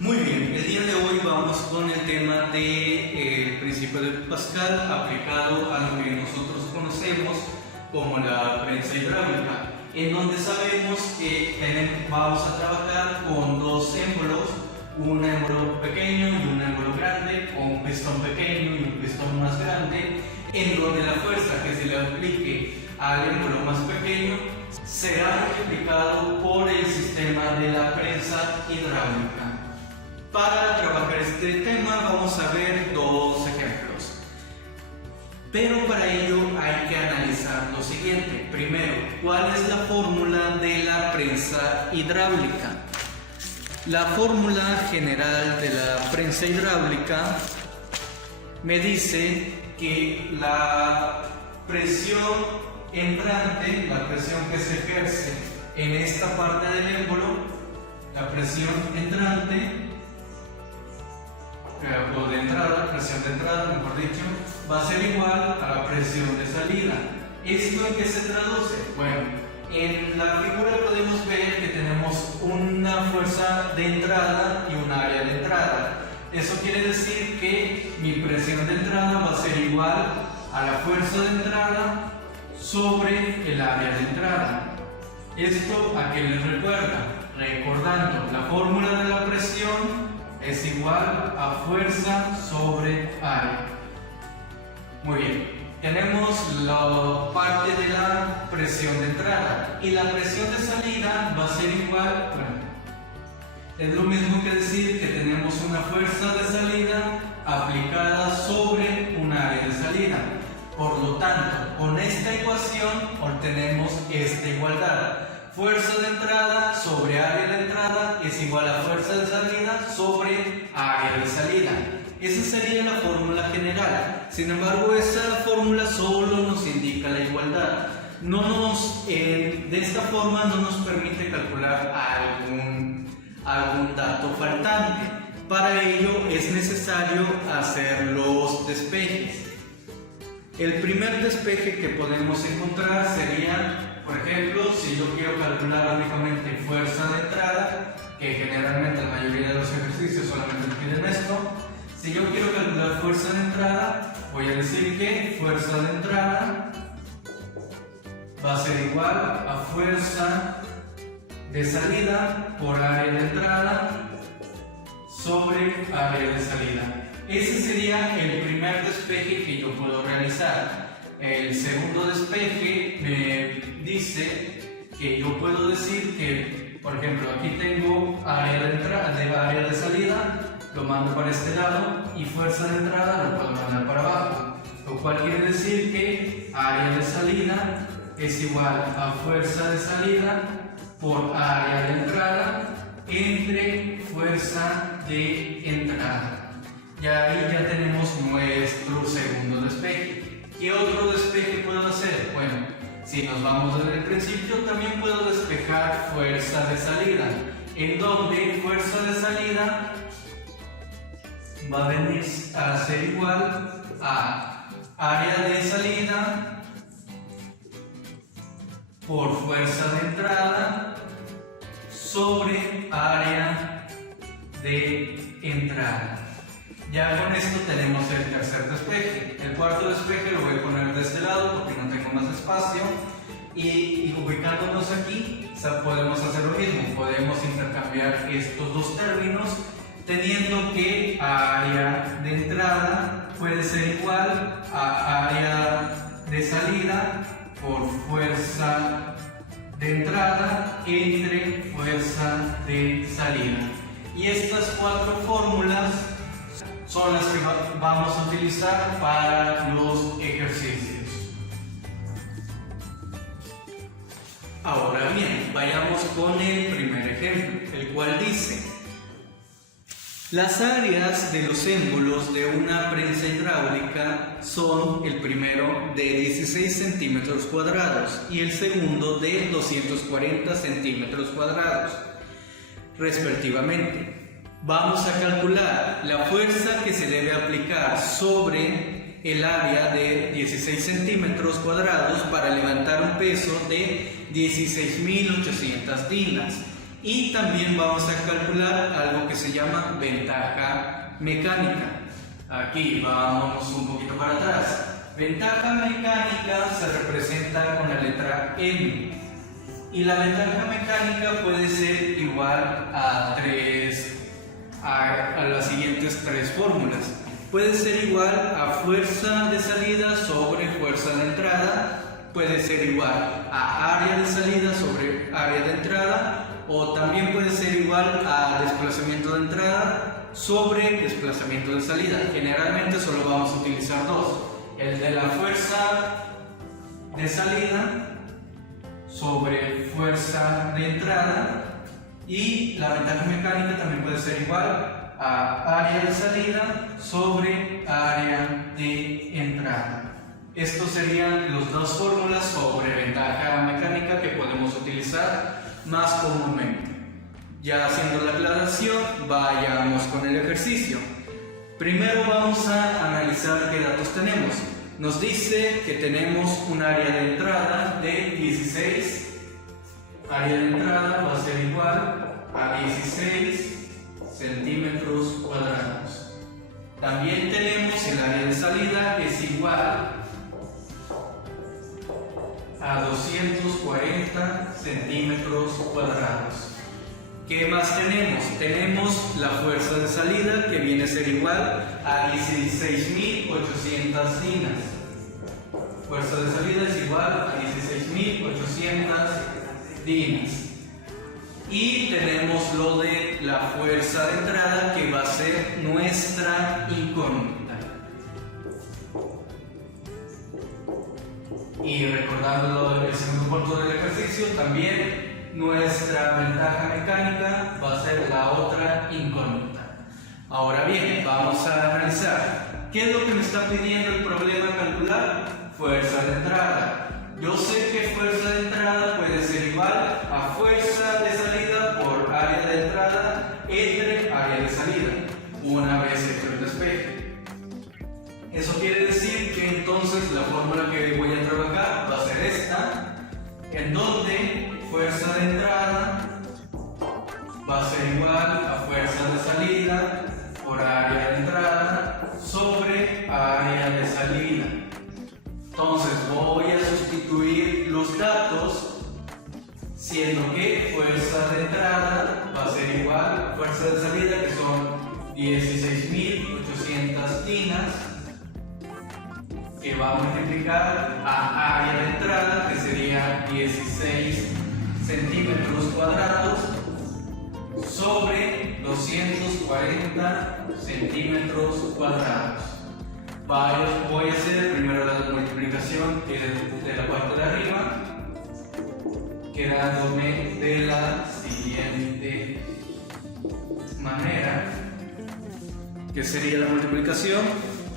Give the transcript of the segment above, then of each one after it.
Muy bien, el día de hoy vamos con el tema del principio de Pascal aplicado a lo que nosotros conocemos como la prensa hidráulica, en donde sabemos que vamos a trabajar con dos émbolos, un émbolo pequeño y un émbolo grande, o un pistón pequeño y un pistón más grande, en donde la fuerza que se le aplique al émbolo más pequeño será multiplicado por el sistema de la prensa hidráulica. Para trabajar este tema vamos a ver dos ejemplos, pero para ello hay que analizar lo siguiente. Primero, ¿cuál es la fórmula de la prensa hidráulica? La fórmula general de la prensa hidráulica me dice que la presión entrante, la presión que se ejerce en esta parte del émbolo, la presión entrante o de entrada, presión de entrada, mejor dicho, va a ser igual a la presión de salida. ¿Esto en qué se traduce? Bueno, en la figura podemos ver que tenemos una fuerza de entrada y un área de entrada. Eso quiere decir que mi presión de entrada va a ser igual a la fuerza de entrada sobre el área de entrada. ¿Esto a qué les recuerda? Recordando, la fórmula de la presión es igual a fuerza sobre área. Muy bien, tenemos la parte de la presión de entrada y la presión de salida va a ser igual, es lo mismo que decir que tenemos una fuerza de salida aplicada sobre un área de salida. Por lo tanto, con esta ecuación obtenemos esta igualdad. Fuerza de entrada sobre área de entrada es igual a fuerza de salida sobre área de salida. Esa sería la fórmula general. Sin embargo, esa fórmula solo nos indica la igualdad. De esta forma no nos permite calcular algún dato faltante. Para ello es necesario hacer los despejes. El primer despeje que podemos encontrar sería, por ejemplo, si yo quiero calcular únicamente fuerza de entrada, que generalmente la mayoría de los ejercicios solamente piden esto. Si yo quiero calcular fuerza de entrada, voy a decir que fuerza de entrada va a ser igual a fuerza de salida por área de entrada sobre área de salida. Ese sería el primer despeje que yo puedo realizar. El segundo despeje me dice que yo puedo decir que, por ejemplo, aquí tengo área de entrada, área de salida, lo mando para este lado, y fuerza de entrada lo puedo mandar para abajo, lo cual quiere decir que área de salida es igual a fuerza de salida por área de entrada entre fuerza de entrada. Y ahí ya tenemos nuestro segundo despeje. ¿Qué otro despeje puedo hacer? Bueno, si nos vamos desde el principio, también puedo despejar fuerza de salida, en donde fuerza de salida va a venir a ser igual a área de salida por fuerza de entrada sobre área de entrada. Ya con esto tenemos el tercer despeje. El cuarto despeje lo voy a poner de este lado porque no tengo más espacio. Y ubicándonos aquí, podemos hacer lo mismo. Podemos intercambiar estos dos términos, teniendo que área de entrada puede ser igual a área de salida por fuerza de entrada entre fuerza de salida. Y estas cuatro fórmulas son las que vamos a utilizar para los ejercicios. Ahora bien, vayamos con el primer ejemplo, el cual dice: las áreas de los émbolos de una prensa hidráulica son el primero de 16 centímetros cuadrados y el segundo de 240 centímetros cuadrados, respectivamente. Vamos a calcular la fuerza que se debe aplicar sobre el área de 16 centímetros cuadrados para levantar un peso de 16.800 dinas. y también vamos a calcular algo que se llama ventaja mecánica. Aquí vamos un poquito para atrás. Ventaja mecánica se representa con la letra M y la ventaja mecánica puede ser igual a las siguientes tres fórmulas. Puede ser igual a fuerza de salida sobre fuerza de entrada, puede ser igual a área de salida sobre área de entrada, o también puede ser igual a desplazamiento de entrada sobre desplazamiento de salida. Generalmente solo vamos a utilizar dos: el de la fuerza de salida sobre fuerza de entrada, y la ventaja mecánica también puede ser igual a área de salida sobre área de entrada. Estos serían las dos fórmulas sobre ventaja mecánica que podemos utilizar más comúnmente. Ya haciendo la aclaración, vayamos con el ejercicio. Primero vamos a analizar qué datos tenemos. Nos dice que tenemos un área de entrada de 16. Área de entrada va a ser igual a 16 centímetros cuadrados. También tenemos el área de salida, que es igual a 240 centímetros cuadrados. ¿Qué más tenemos? Tenemos la fuerza de salida, que viene a ser igual a 16.800 dinas. Fuerza de salida es igual a 16.800 dinas. Y tenemos lo de la fuerza de entrada, que va a ser nuestra incógnita. Y recordando el segundo punto del ejercicio, también nuestra ventaja mecánica va a ser la otra incógnita. Ahora bien, vamos a analizar qué es lo que me está pidiendo el problema calcular. Fuerza de entrada. Yo sé que fuerza de entrada puede ser igual a fuerza de salida por área de entrada entre área de salida, una vez hecho el despeje. Eso quiere decir que entonces la fórmula que voy a trabajar va a ser esta, en donde fuerza de entrada va a ser igual a fuerza de salida por área de entrada sobre área de salida. Entonces voy a sustituir los datos, siendo que fuerza de entrada va a ser igual a fuerza de salida, que son 16.800 dinas, que va a multiplicar a área de entrada, que sería 16 centímetros cuadrados, sobre 240 centímetros cuadrados. Voy a hacer primero la multiplicación de la parte de arriba, quedándome de la siguiente manera, que sería la multiplicación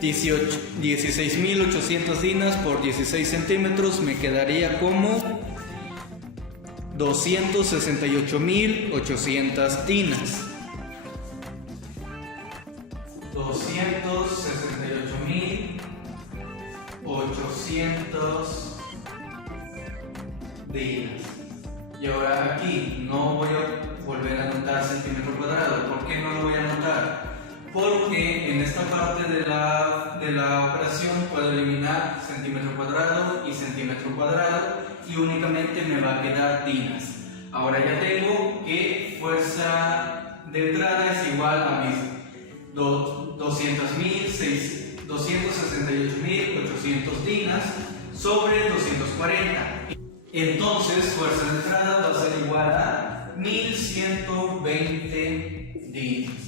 16.800 dinas por 16 centímetros, me quedaría como 268.800 dinas. 268.800 dinas. Y ahora aquí no voy a volver a anotar centímetro cuadrado. ¿Por qué no lo voy a anotar? Porque en esta parte de la operación puedo eliminar centímetro cuadrado y centímetro cuadrado y únicamente me va a quedar dinas. Ahora ya tengo que fuerza de entrada es igual a mis 268.800 dinas sobre 240. Entonces fuerza de entrada va a ser igual a 1120 dinas.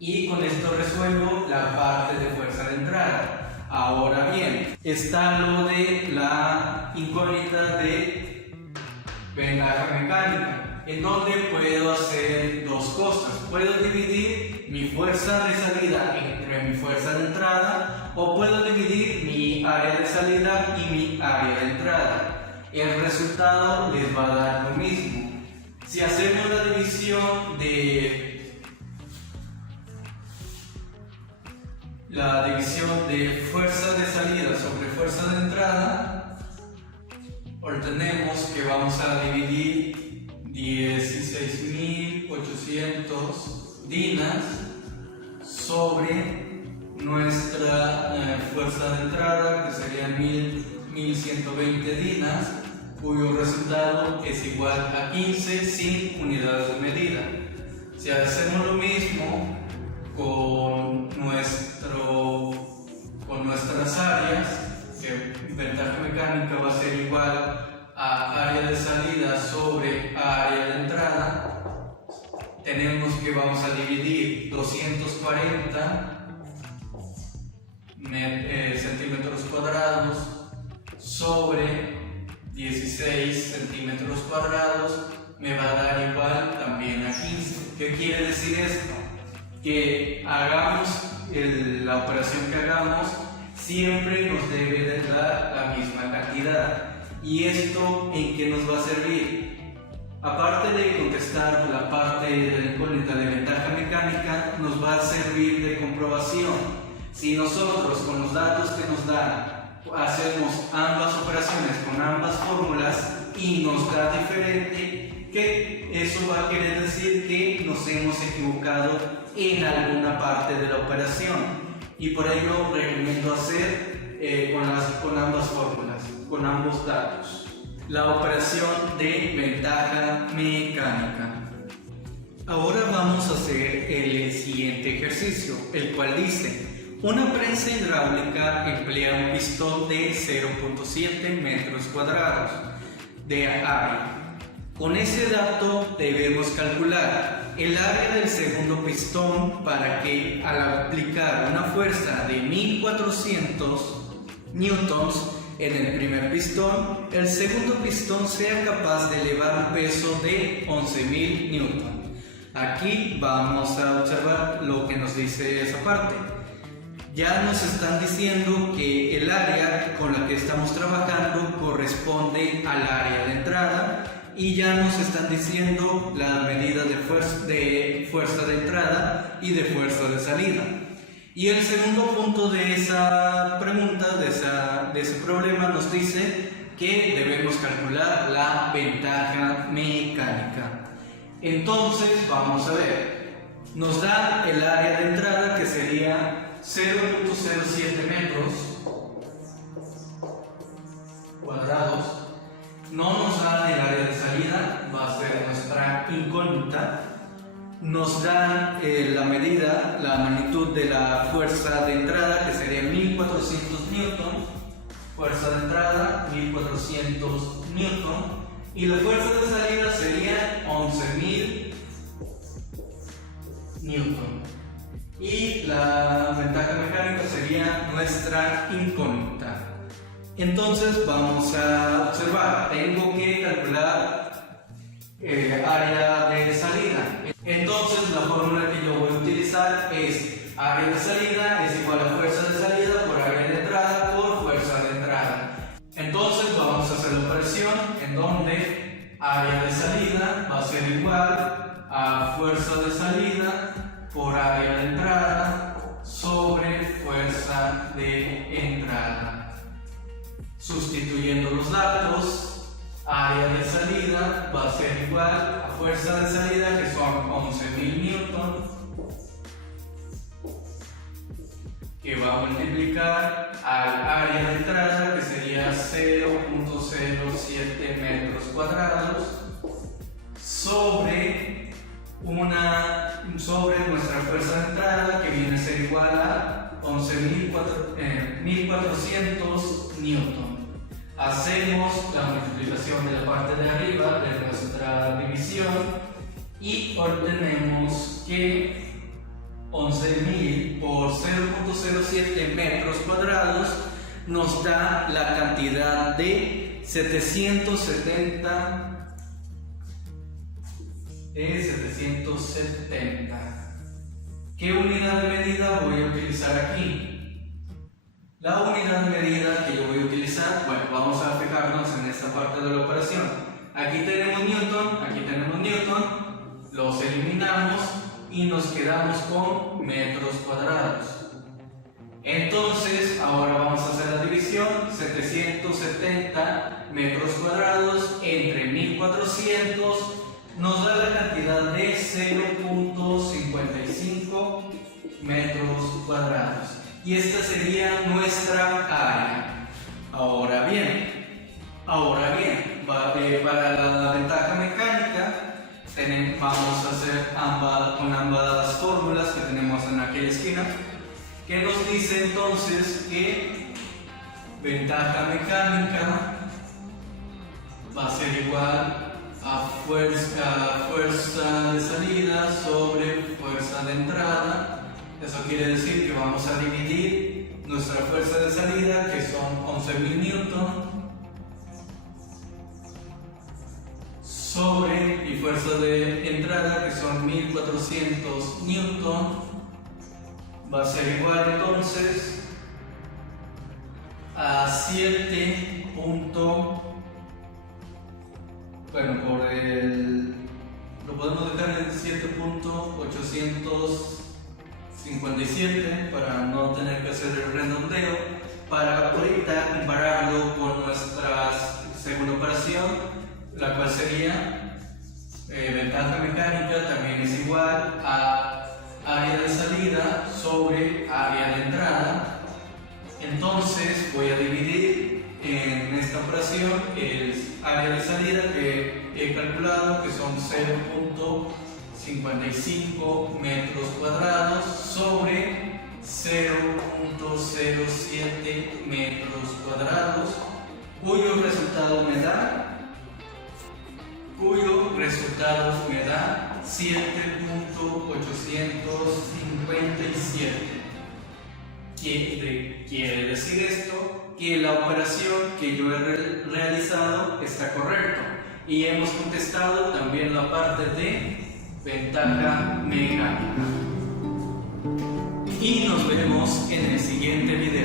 Y con esto resuelvo la parte de fuerza de entrada. Ahora bien, está lo de la incógnita de ventaja mecánica, en donde puedo hacer dos cosas. Puedo dividir mi fuerza de salida entre mi fuerza de entrada, o puedo dividir mi área de salida y mi área de entrada. El resultado les va a dar lo mismo. Si hacemos la división de fuerza de salida sobre fuerza de entrada, obtenemos que vamos a dividir 16.800 dinas sobre nuestra fuerza de entrada, que sería 1120 dinas, cuyo resultado es igual a 15 sin unidades de medida. Si hacemos lo mismo con nuestras áreas, que ventaja mecánica va a ser igual a área de salida sobre área de entrada, tenemos que vamos a dividir 240 centímetros cuadrados sobre 16 centímetros cuadrados, me va a dar igual también a 15. ¿Qué quiere decir esto? Que hagamos la operación que hagamos, siempre nos debe de dar la misma cantidad. ¿Y esto en qué nos va a servir? Aparte de contestar la parte de la incógnita de ventaja mecánica, nos va a servir de comprobación. Si nosotros con los datos que nos dan hacemos ambas operaciones con ambas fórmulas y nos da diferente, que eso va a querer decir que nos hemos equivocado en alguna parte de la operación, y por ello recomiendo hacer con ambas fórmulas, con ambos datos, la operación de ventaja mecánica. Ahora vamos a hacer el siguiente ejercicio, el cual dice: una prensa hidráulica emplea un pistón de 0.7 metros cuadrados de área. Con ese dato debemos calcular el área del segundo pistón para que, al aplicar una fuerza de 1400 newtons en el primer pistón, el segundo pistón sea capaz de elevar un peso de 11.000 newtons. Aquí vamos a observar lo que nos dice esa parte. Ya nos están diciendo que el área con la que estamos trabajando corresponde al área de entrada, y ya nos están diciendo la medida de fuerza de entrada y de fuerza de salida. Y el segundo punto de esa pregunta, de ese problema, nos dice que debemos calcular la ventaja mecánica. Entonces vamos a ver, nos da el área de entrada, que sería 0.07 metros cuadrados. No nos da el área de salida, va a ser nuestra incógnita. Nos dan la medida, la magnitud de la fuerza de entrada, que sería 1400 newton, fuerza de entrada 1400 newton, y la fuerza de salida sería 11.000 newton. Y la ventaja mecánica sería nuestra incógnita. Entonces vamos a observar, tengo que calcular área de salida. Entonces la fórmula que yo voy a utilizar es área de salida es igual a fuerza de salida por área de entrada por fuerza de entrada. Entonces vamos a hacer la operación en donde área de salida va a ser igual a fuerza de salida por área de entrada sobre fuerza de entrada. Sustituyendo los datos, área de salida va a ser igual a fuerza de salida, que son 11.000 newton, que va a multiplicar al área de entrada, que sería 0.07 metros cuadrados, sobre nuestra fuerza de entrada, que viene a ser igual a 11.400 newton. Hacemos la multiplicación de la parte de arriba de nuestra división y obtenemos que 11.000 por 0.07 metros cuadrados nos da la cantidad de 770. ¿Qué unidad de medida voy a utilizar aquí? La unidad de medida que yo voy a utilizar, bueno, vamos a fijarnos en esta parte de la operación. Aquí tenemos newton, los eliminamos y nos quedamos con metros cuadrados. Entonces, ahora vamos a hacer la división, 770 metros cuadrados entre 1400 nos da la cantidad de 0.55 metros cuadrados. Y esta sería nuestra área. Ahora bien, para la ventaja mecánica, vamos a hacer con ambas fórmulas que tenemos en aquella esquina, que nos dice entonces que ventaja mecánica va a ser igual a fuerza de salida sobre fuerza de entrada. Eso quiere decir que vamos a dividir nuestra fuerza de salida, que son 11.000 newton, sobre mi fuerza de entrada, que son 1400 newton, va a ser igual entonces a 7. Lo podemos dejar en 7.857 para no tener que hacer el redondeo, para ahorita compararlo con nuestra segunda operación, la cual sería ventaja mecánica también es igual a área de salida sobre área de entrada. Entonces voy a dividir en esta operación el área de salida que he calculado, que son 0.55 metros cuadrados sobre 0.07 metros cuadrados, cuyo resultado me da 7.857. Quiere decir esto que la operación que yo he realizado está correcta, y hemos contestado también la parte de ventaja mecánica. Y nos vemos en el siguiente video.